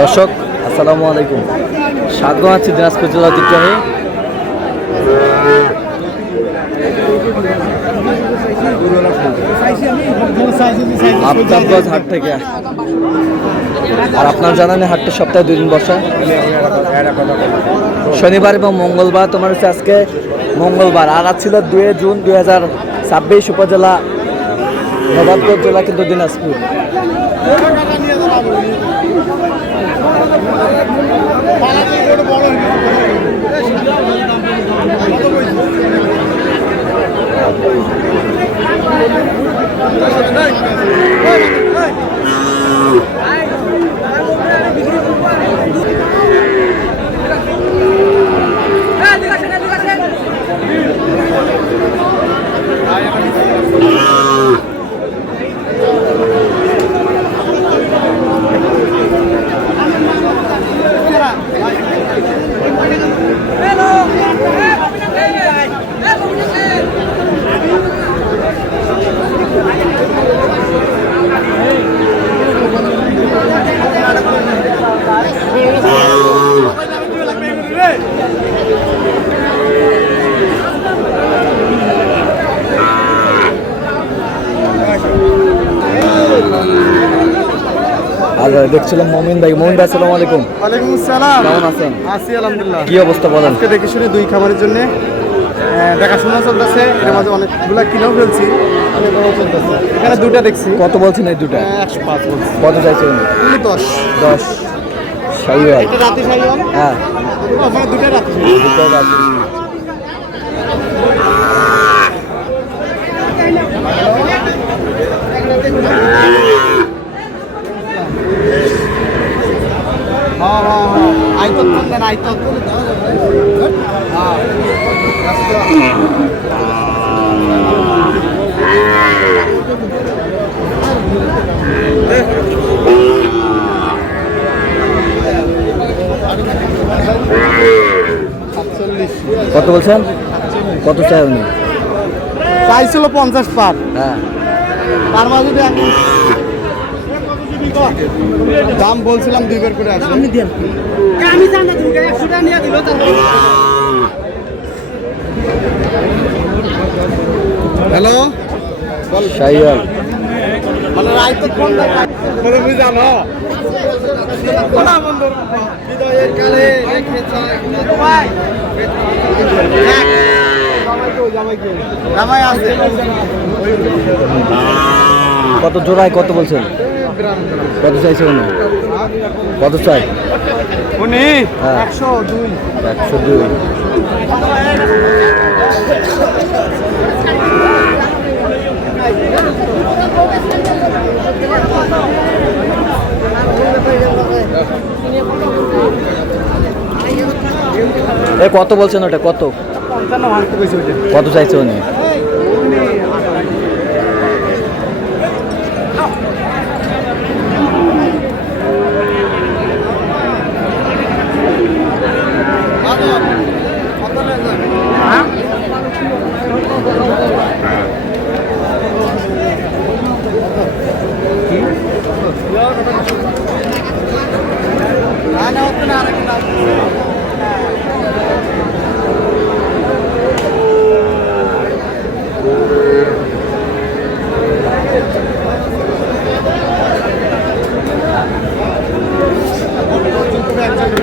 দর্শক আসসালামু আলাইকুম, স্বাগত আছি দিনাজপুর জেলা ঐতিহ্যবাহী আফতাবগঞ্জ হাট থেকে। আর আপনার জানেন হাটটা সপ্তাহে 2 দিন বসে, শনিবার এবং মঙ্গলবার। তোমার হচ্ছে আজকে মঙ্গলবার, আর আজ ছিল 2 জুন 2026, উপজেলা নবাবগঞ্জ, জেলা কিন্তু দিনাজপুর। দেখছিলাম মমিন ভাই। মমিন ভাই আসসালামু আলাইকুম। ওয়ালাইকুম আসসালাম। কেমন আছেন? আছি আলহামদুলিল্লাহ। কি অবস্থা বলেন? আজকে দেখে শুনে 2 খামারের জন্য দেখাশোনা চলতেছে, এর মাঝে অনেকগুলা কিনেও ফেলছি। এখানে 2টা দেখছি। কত বলছেন এই দুটা? 105 বলছি। কত চাইছেন? 10 শাহিওয়াল। এটা রাতে শাহিওয়াল। হ্যাঁ, ওখানে 2টা রাতে দুটো রাজি। কত বলছেন? কত চাই উনি? চাইছিল 50 পার। হ্যাঁ, তার মাঝে যদি দাম বলছিলাম 2 বার করে আছে। আমি জানা দিই 100 টাকা নিয়ে দিল। হ্যালো, শাহিওয়াল। মানে রাইত কোন বলে বুঝ জানো কোনা বন্ধু বিদয়ের কালে রেখেছা ভাই জামাই আছে। কত জোড়ায় কত বলছেন? কত চাইছে উনি? কত চাই উনি? হ্যাঁ, 102। 102। কত বলছেন ওটা? কত? 55 ভাঙতে কইছে ওটা। কত চাইছে উনি?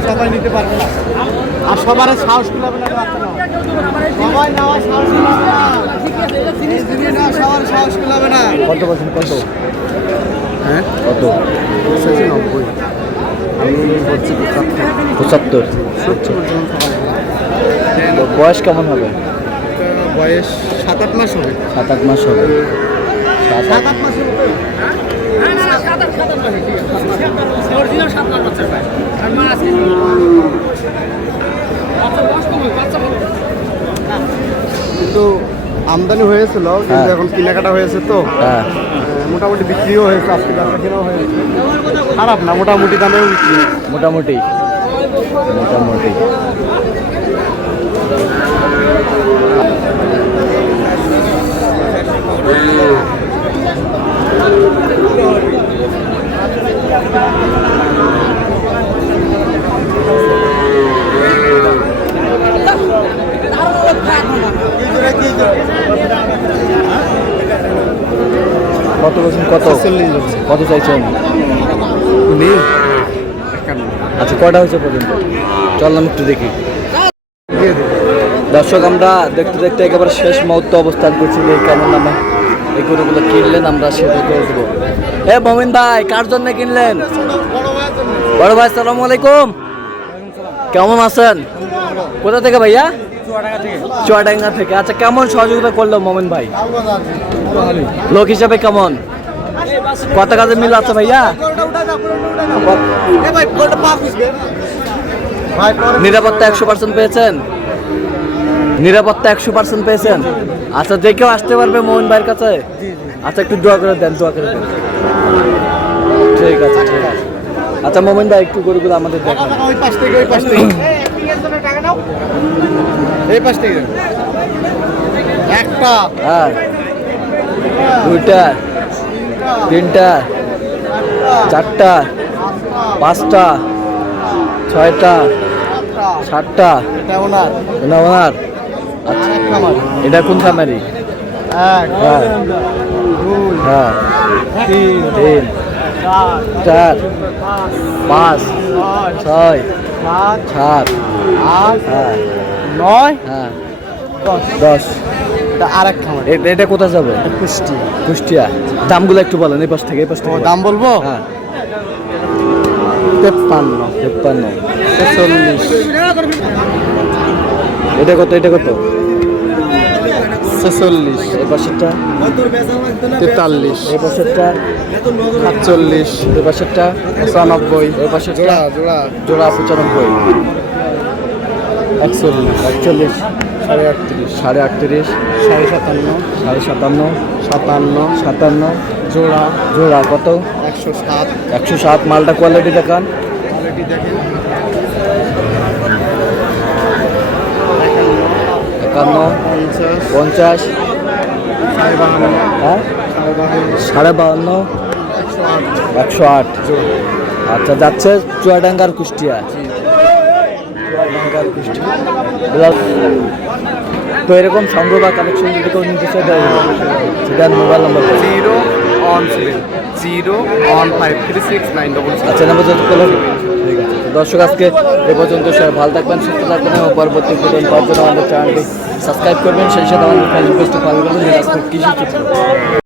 সবাই নিতে পারবে না, আর সবার সাহস কুলাবে না। সবাই নেওয়া সাহস কুলাবে না, সবার সাহস কুলাবে না। কত বলছেন? কত? হ্যাঁ, কত? 90। আমি বলছি 75। 70 পর্যন্ত। তো বয়স কেমন হবে? বয়স 7-8 মাস হবে। 7-8 মাস হবে। 7-8 মাস হবে। কিন্তু আমদানি হয়েছিল, কিন্তু এখন কেনাকাটা হয়েছে তো মোটামুটি বিক্রিও হয়েছে। আজকে ব্যবসা কেনাও হয়েছে, খারাপ না, মোটামুটি দামেও বিক্রি। মোটামুটি মোটামুটি কত 40 বলছে। কত চাইছেন? উনি আচ্ছা কয়টা হয়েছে পর্যন্ত? চললাম একটু দেখি। দিয়ে দিন। দর্শক আমরা দেখতে দেখতে একেবারে শেষ মুহূর্ত অবস্থান করছি যে কেমন নামে এই গরুগুলো কিনলেন আমরা সেটা করে দেবো। এ মমিন ভাই কার জন্য কিনলেন? বড় ভাই সালাম আলাইকুম, কেমন আছেন? কোথা থেকে ভাইয়া? চুয়াডাঙ্গা থেকে। আচ্ছা কেমন সহযোগিতা করলো মমিন ভাই? লোক হিসাবে কেমন? কত কাজে মিল আছে ভাইয়া? নিরাপত্তা 100% পেয়েছেন? নিরাপত্তা 100% পেয়েছেন? আচ্ছা যে কেউ আসতে পারবে মোহন ভাইয়ের কাছে? আচ্ছা একটু দোয়া করে দেন, দোয়া করে দেন। ঠিক আছে ঠিক আছে। আচ্ছা মোমিন ভাই একটু গরুগুলো আমাদের দেখান। ওই পাশ থেকে ওই পাশ থেকে এই পাশ থেকে একটা হ্যাঁ, দুইটা, তিনটা, চারটা, পাঁচটা, ছয়টা, সাতটা। এটা ওনার না ওনার? আচ্ছা আরেক খামার এটা কোন খামারি? এক হ্যাঁ দুই হ্যাঁ, তিন তিন, চার চার, পাঁচ, ছয় ছয়, সাত সাত, আট হ্যাঁ নয় হ্যাঁ, 10 10। এটা আরেক খামার এটা কোথায় যাবে? কুষ্টি কুষ্টিয়া। দামগুলো একটু বলেন এই পাশ থেকে এই পাশ ও থেকে। দাম বলবো হ্যাঁ 53 53। 46 এটা কত? এটা কত? 46 এই পাশেরটা? 43 এই পাশেরটা? 47 এই পাশেরটা? 95 এই পাশেরটা? জোড়া জোড়া জোড়া 95। 41 41, 38 38, 57 57, 57 57। জোড়া জোড়া কত? 107 107। মালটা কোয়ালিটি দেখান। কোয়ালিটি দেখেন 51, 50 50, 52 হ্যাঁ 52, 108। আচ্ছা যাচ্ছে চুয়াডাঙ্গার কুষ্টিয়া। চুয়াডাঙ্গার কুষ্টিয়া। তো এরকম সংগ্রহ বা কালেকশন যদি কেউ নিতে চাই সেটার মোবাইল নাম্বার? 017153696 আচ্ছা নাম্বার যদি পেলে ঠিক আছে। তো দর্শক আজকে এ পর্যন্ত সবাই ভালো থাকবেন, সুস্থ থাকবেন এবং পরবর্তী ভিডিও পাওয়ার জন্য আমাদের চ্যানেলটি সাবস্ক্রাইব করবেন, সেই সাথে আমাদের ফেসবুক পেজটি ফলো করবেন। আজকে কৃষি চিত্র।